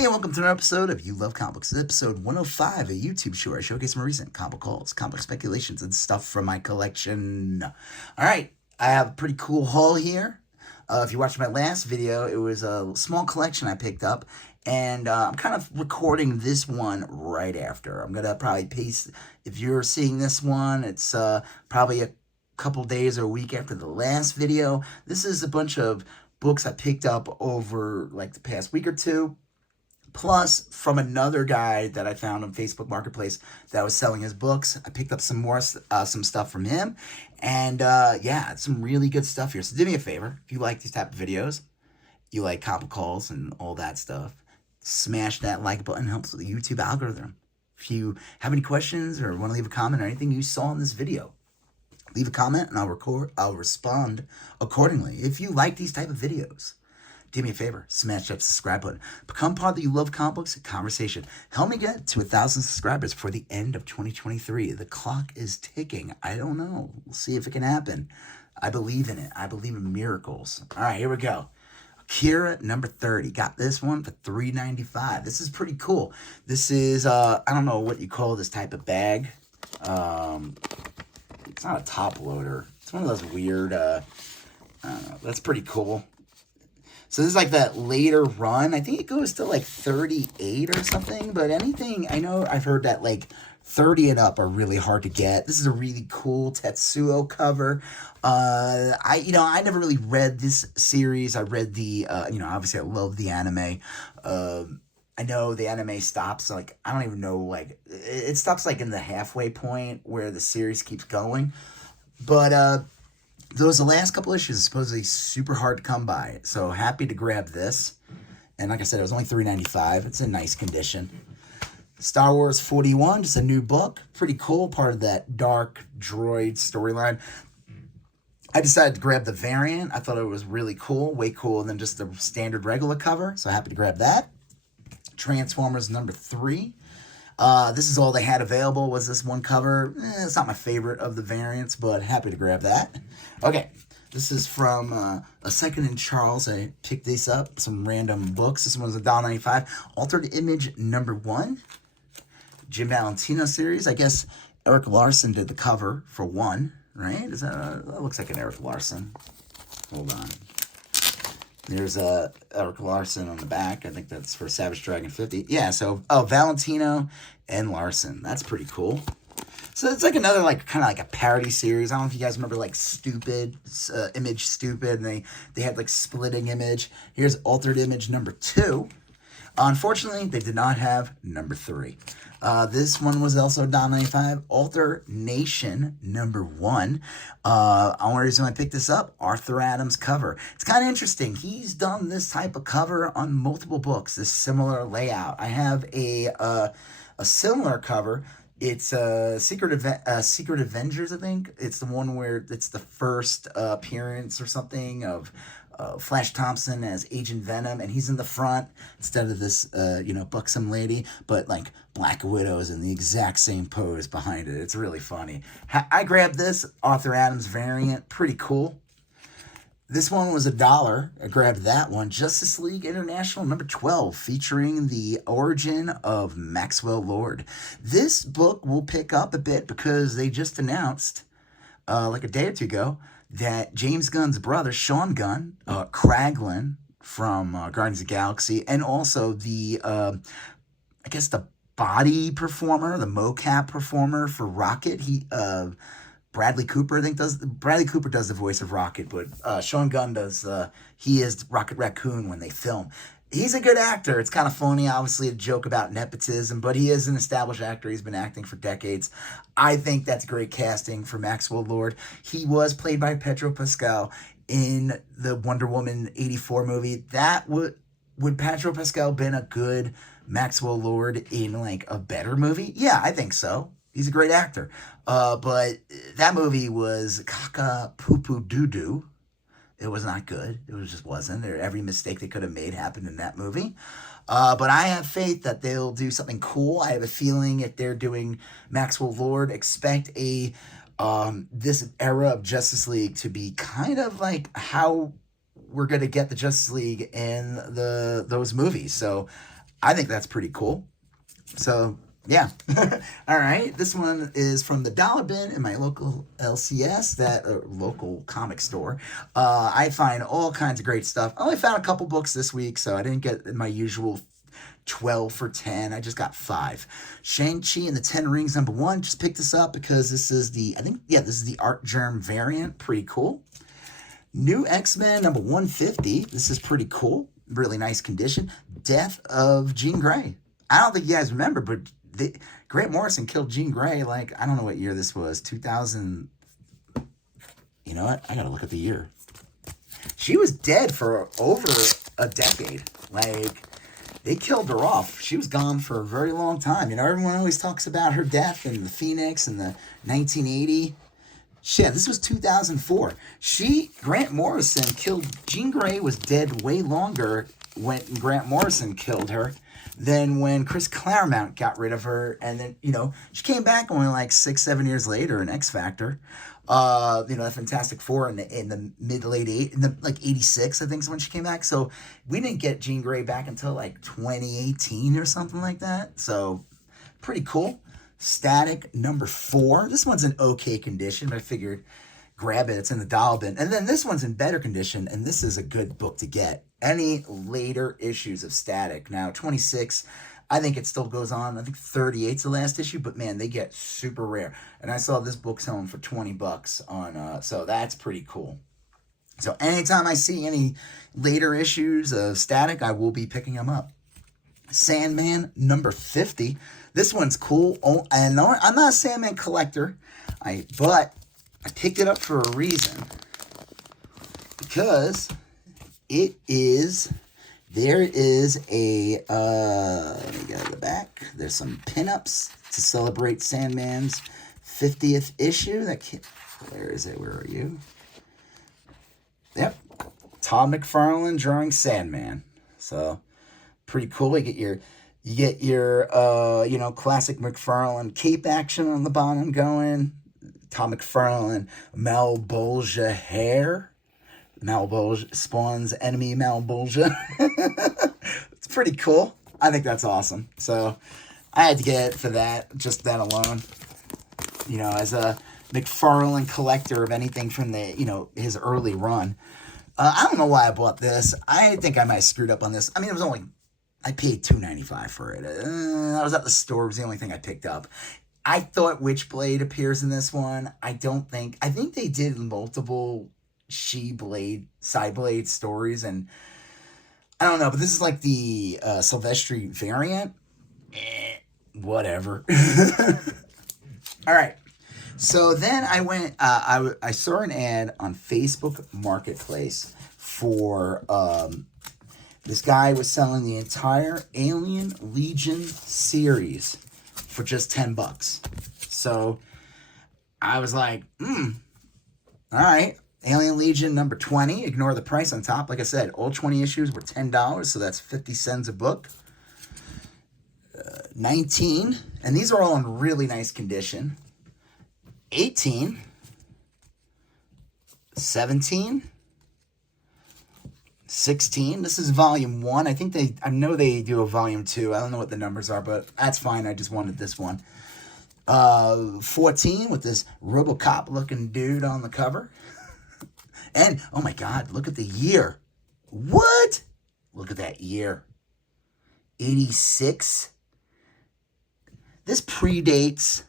Hey, and welcome to another episode of You Love Comics. This is episode 105, a YouTube show where I showcase some recent comic hauls, comic speculations, and stuff from my collection. All right, I have a pretty cool haul here. If you watched my last video, it was a small collection I picked up, and I'm kind of recording this one right after. I'm going to probably paste, if you're seeing this one, it's probably a couple days or a week after the last video. This is a bunch of books I picked up over like the past week or two, plus from another guy that I found on Facebook Marketplace that was selling his books. I picked up some more some stuff from him, and yeah, it's some really good stuff here. So do me a favor, if you like these type of videos, you like comic calls and all that stuff, smash that like button. Helps with the YouTube algorithm. If you have any questions or want to leave a comment or anything you saw in this video, leave a comment and I'll respond accordingly. If you like these type of videos, do me a favor, smash that subscribe button. Become part of the You Love Comics conversation. Help me get to 1,000 subscribers before the end of 2023. The clock is ticking. I don't know. We'll see if it can happen. I believe in it. I believe in miracles. All right, here we go. Akira number 30. Got this one for $3.95. This is pretty cool. This is, I don't know what you call this type of bag. It's not a top loader. It's one of those weird, I don't know. That's pretty cool. So this is like that later run. I think it goes to like 38 or something. But anything, I know I've heard that like 30 and up are really hard to get. This is a really cool Tetsuo cover. I never really read this series. I read the, obviously I love the anime. I know the anime stops, like, I don't even know, like, it stops like in the halfway point where the series keeps going. But, the last couple issues are supposedly super hard to come by, so happy to grab this. And like I said, it was only $3.95. It's in nice condition. Star Wars 41, just a new book. Pretty cool, part of that Dark Droid storyline. I decided to grab the variant. I thought it was really cool, way cooler than just the standard regular cover, so happy to grab that. Transformers number 3. This is all they had available, was this one cover. It's not my favorite of the variants, but happy to grab that. Okay, this is from A Second in Charles. I picked these up, some random books. This one's $1.95. Altered Image number 1. Jim Valentino series. I guess Eric Larson did the cover for one, right? That looks like an Eric Larson. Hold on. There's Eric Larson on the back. I think that's for Savage Dragon 50. Yeah, so, Valentino and Larson. That's pretty cool. So it's like another, like, kind of like a parody series. I don't know if you guys remember, like, Stupid, Image Stupid, and they had, like, Splitting Image. Here's Altered Image number 2. Unfortunately, they did not have number 3. This one was also $1.95. Alter Nation number 1. Only reason I picked this up, Arthur Adams cover. It's kind of interesting. He's done this type of cover on multiple books, this similar layout. I have a similar cover. It's Secret Avengers, I think. It's the one where it's the first appearance or something of Flash Thompson as Agent Venom, and he's in the front instead of this, buxom lady, but like Black Widow's in the exact same pose behind it. It's really funny. I grabbed this Arthur Adams variant, pretty cool. This one was $1. I grabbed that one. Justice League International number 12, featuring the origin of Maxwell Lord. This book will pick up a bit because they just announced, like a day or two ago, that James Gunn's brother, Sean Gunn, Kraglin from Guardians of the Galaxy, and also the, the body performer, the mocap performer for Rocket, Bradley Cooper, I think, Bradley Cooper does the voice of Rocket, but Sean Gunn does, he is Rocket Raccoon when they film. He's a good actor. It's kind of phony, obviously, a joke about nepotism, but he is an established actor. He's been acting for decades. I think that's great casting for Maxwell Lord. He was played by Pedro Pascal in the Wonder Woman 84 movie. Would Pedro Pascal been a good Maxwell Lord in, like, a better movie? Yeah, I think so. He's a great actor. But that movie was caca poo poo doo doo. It was not good. It just wasn't. Every mistake they could have made happened in that movie. But I have faith that they'll do something cool. I have a feeling if they're doing Maxwell Lord, expect this era of Justice League to be kind of like how we're going to get the Justice League in those movies. So I think that's pretty cool. So, yeah. All right. This one is from the Dollar Bin in my local LCS, that local comic store. I find all kinds of great stuff. I only found a couple books this week, so I didn't get my usual 12 for 10. I just got 5. Shang-Chi and the 10 Rings #1. Just picked this up because this is the, this is the Art Germ variant. Pretty cool. New X-Men #150. This is pretty cool. Really nice condition. Death of Jean Grey. I don't think you guys remember, but Grant Morrison killed Jean Grey, like, I don't know what year this was. 2000. You know what? I gotta look at the year. She was dead for over a decade. Like, they killed her off. She was gone for a very long time. You know, everyone always talks about her death in the Phoenix in the 1980. Shit, this was 2004. Grant Morrison killed, Jean Grey was dead way longer when Grant Morrison killed her than when Chris Claremont got rid of her. And then, you know, she came back only like 6-7 years later in X Factor. You know, the Fantastic Four in the mid-late like 86, I think is when she came back. So we didn't get Jean Grey back until like 2018 or something like that. So pretty cool. Static #4. This one's in okay condition, but I figured grab it. It's in the Dollar Bin. And then this one's in better condition, and this is a good book to get. Any later issues of Static. Now, 26, I think it still goes on. I think 38's the last issue, but man, they get super rare. And I saw this book selling for $20 on, so that's pretty cool. So anytime I see any later issues of Static, I will be picking them up. Sandman #50. This one's cool. Oh, and I'm not a Sandman collector, but I picked it up for a reason. Because there is a, let me go to the back. There's some pinups to celebrate Sandman's 50th issue. Where is it? Where are you? Yep. Todd McFarlane drawing Sandman. So, pretty cool. You get your you know, classic McFarlane cape action on the bottom going. Todd McFarlane Malebolgia hair. Malebolgia spawns enemy Malebolgia. It's pretty cool. I think that's awesome. So I had to get it for that, just that alone. You know, as a McFarlane collector of anything from the, you know, his early run. I don't know why I bought this. I think I might have screwed up on this. I mean, it was only, I paid $2.95 for it. I was at the store. It was the only thing I picked up. I thought Witchblade appears in this one. I think they did multiple Psyblade stories, and I don't know, but this is like the Silvestri variant. Whatever. All right. So then I went, I saw an ad on Facebook Marketplace for, this guy was selling the entire Alien Legion series for just $10. So I was like, all right. Alien Legion #20. Ignore the price on top. Like I said, all 20 issues were $10, so that's 50 cents a book. 19, and these are all in really nice condition. 18, 17, 16. This is volume 1. I know they do a volume 2. I don't know what the numbers are, but that's fine. I just wanted this one. 14 with this RoboCop looking dude on the cover. And, oh my God, look at the year. What? Look at that year. 86. This predates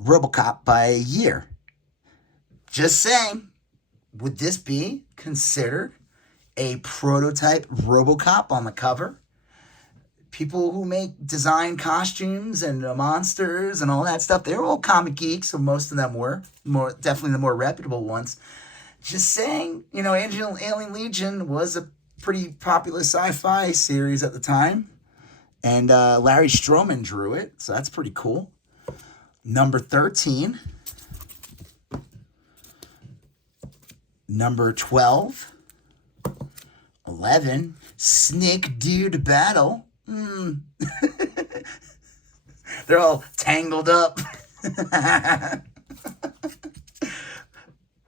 RoboCop by a year. Just saying, would this be considered a prototype RoboCop on the cover? People who design costumes and monsters and all that stuff, they're all comic geeks, so most of them were. Definitely the more reputable ones. Just saying, you know, Alien Legion was a pretty popular sci-fi series at the time. And Larry Stroman drew it, so that's pretty cool. Number 13. Number 12. 11. Snake Dude Battle. They're all tangled up.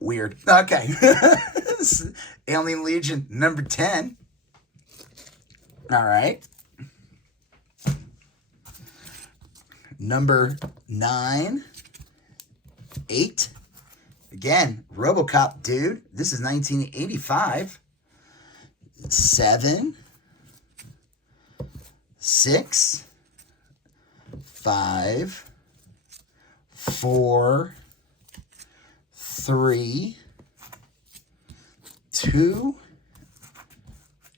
Weird. Okay. Alien Legion number 10. All right. Number 9, 8. Again, RoboCop, dude. This is 1985. 7, 6, 5, 4, 3, 2,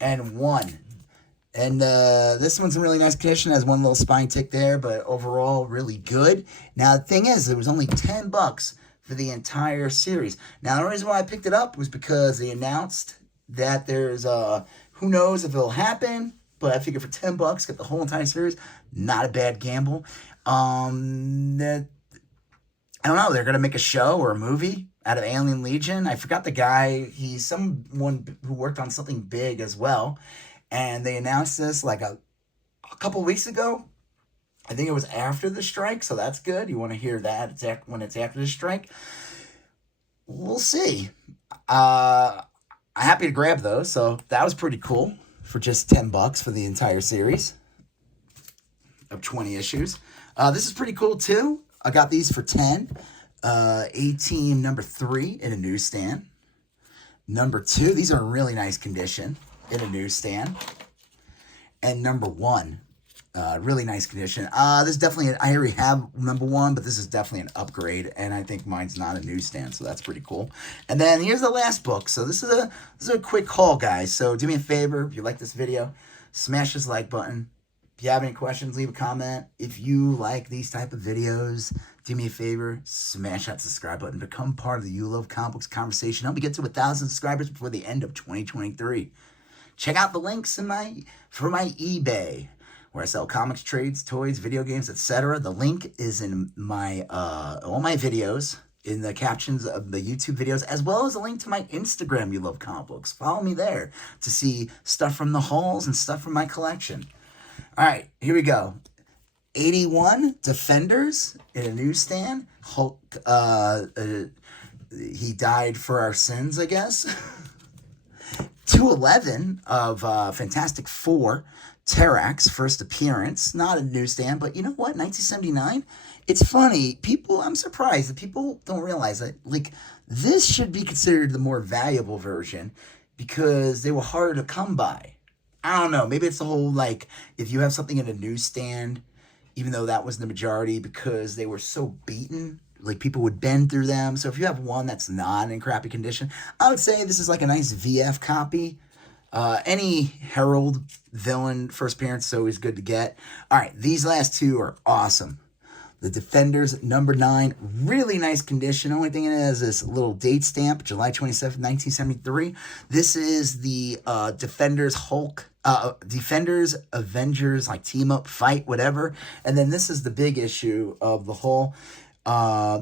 and 1. And this one's in really nice condition. Has one little spine tick there, but overall really good. Now the thing is, it was only $10 for the entire series. Now the reason why I picked it up was because they announced that there's who knows if it'll happen, but I figured for $10 get the whole entire series. Not a bad gamble. That I don't know. They're gonna make a show or a movie out of Alien Legion. I forgot the guy. He's someone who worked on something big as well. And they announced this like a couple weeks ago. I think it was after the strike, so that's good. You want to hear that when it's after the strike. We'll see. I'm happy to grab those, so that was pretty cool for just $10 for the entire series of 20 issues. This is pretty cool too. I got these for 10. A-Team number 3 in a newsstand. Number 2, these are in really nice condition in a newsstand. And number 1, really nice condition. This is definitely, I already have number 1, but this is definitely an upgrade, and I think mine's not a newsstand, so that's pretty cool. And then here's the last book. So this is a quick haul, guys. So do me a favor, if you like this video, smash this like button. If you have any questions, leave a comment. If you like these type of videos, do me a favor, smash that subscribe button. Become part of the You Love Comic Books conversation. Help me get to 1,000 subscribers before the end of 2023. Check out the links for my eBay, where I sell comics, trades, toys, video games, etc. The link is in my all my videos, in the captions of the YouTube videos, as well as a link to my Instagram, You Love Comic Books. Follow me there to see stuff from the hauls and stuff from my collection. All right, here we go. 81 Defenders in a newsstand. Hulk, he died for our sins, I guess. 211 of Fantastic Four, Terrax, first appearance. Not a newsstand, but you know what? 1979. It's funny. I'm surprised that people don't realize that. Like, this should be considered the more valuable version because they were harder to come by. I don't know. Maybe it's the whole, like, if you have something in a newsstand, even though that was the majority, because they were so beaten, like, people would bend through them. So if you have one that's not in crappy condition, I would say this is like a nice VF copy. Any Herald villain first appearance is always good to get. All right, these last two are awesome. The Defenders number 9, really nice condition. Only thing it has is this little date stamp, July 27th, 1973. This is the Defenders Hulk, Defenders Avengers, like team up, fight, whatever. And then this is the big issue of the whole.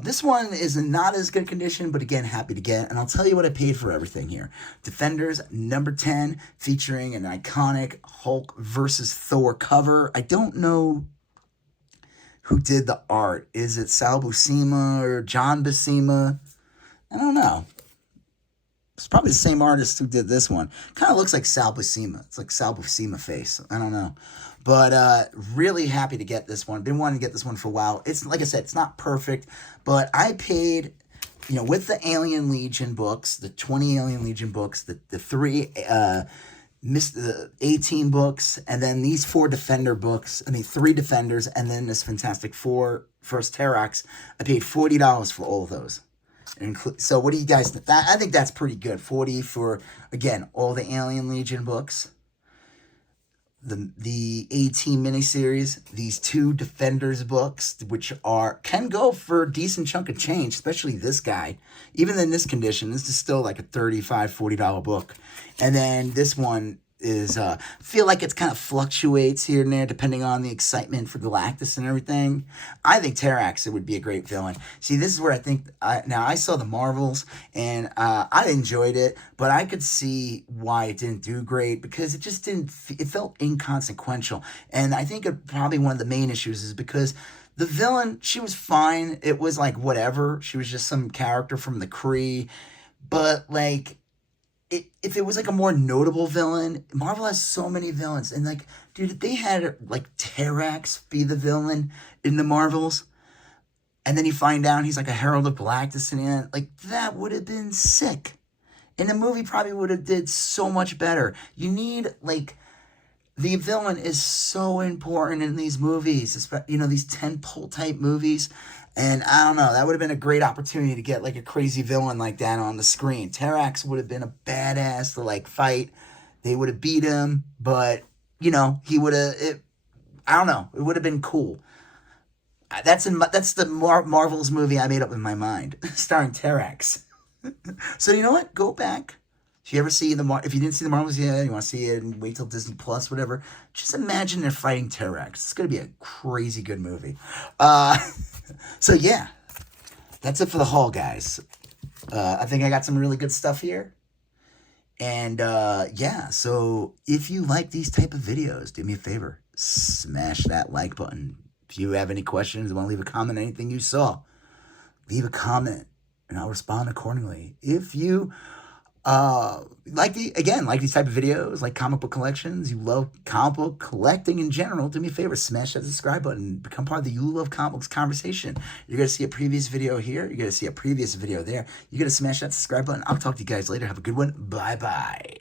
This one is in not as good condition, but again, happy to get. And I'll tell you what I paid for everything here. Defenders number 10, featuring an iconic Hulk versus Thor cover. I don't know who did the art. Is it Sal Buscema or John Buscema? I don't know. It's probably the same artist who did this one. Kind of looks like Sal Buscema. It's like Sal Buscema face. I don't know. But really happy to get this one. Been wanting to get this one for a while. It's, like I said, it's not perfect. But I paid, with the Alien Legion books, the 20 Alien Legion books, the 3 the A-Team books, and then these 4 Defender books, 3 Defenders, and then this Fantastic Four first Terrax. I paid $40 for all of those. So what do you guys think? I think that's pretty good. $40 for, again, all the Alien Legion books, the A-Team miniseries, these 2 Defenders books, which can go for a decent chunk of change, especially this guy. Even in this condition, this is still like a $35, $40 book. And then this one is, feel like it's kind of fluctuates here and there depending on the excitement for Galactus and everything. I think Terrax, it would be a great villain. See, this is where I think, now I saw the Marvels and I enjoyed it, but I could see why it didn't do great because it just didn't, it felt inconsequential. And I think probably one of the main issues is because the villain, she was fine. It was like whatever. She was just some character from the Kree, but like, if it was like a more notable villain, Marvel has so many villains, and like, dude, if they had like Terrax be the villain in the Marvels, and then you find out he's like a Herald of Galactus in the end, like that would have been sick. And the movie probably would have did so much better. You need like the villain is so important in these movies, these tentpole type movies. And I don't know, that would have been a great opportunity to get like a crazy villain like that on the screen. Terrax would have been a badass to like fight. They would have beat him, but he would have. I don't know. It would have been cool. That's the Marvel's movie I made up in my mind, starring Terrax. So you know what? Go back. If you ever see if you didn't see the Marvels yet, you want to see it and wait till Disney Plus, whatever. Just imagine they're fighting Terrax. It's gonna be a crazy good movie. So yeah, that's it for the haul, guys. I think I got some really good stuff here. And yeah, so if you like these type of videos, do me a favor, smash that like button. If you have any questions, want to leave a comment, anything you saw, leave a comment, and I'll respond accordingly. If you like these type of videos, like comic book collections, you love comic book collecting in general, do me a favor, smash that subscribe button, become part of the You Love Comic Books conversation. You're going to see a previous video here, you're going to see a previous video there, you're going to smash that subscribe button. I'll talk to you guys later. Have a good one. Bye-bye.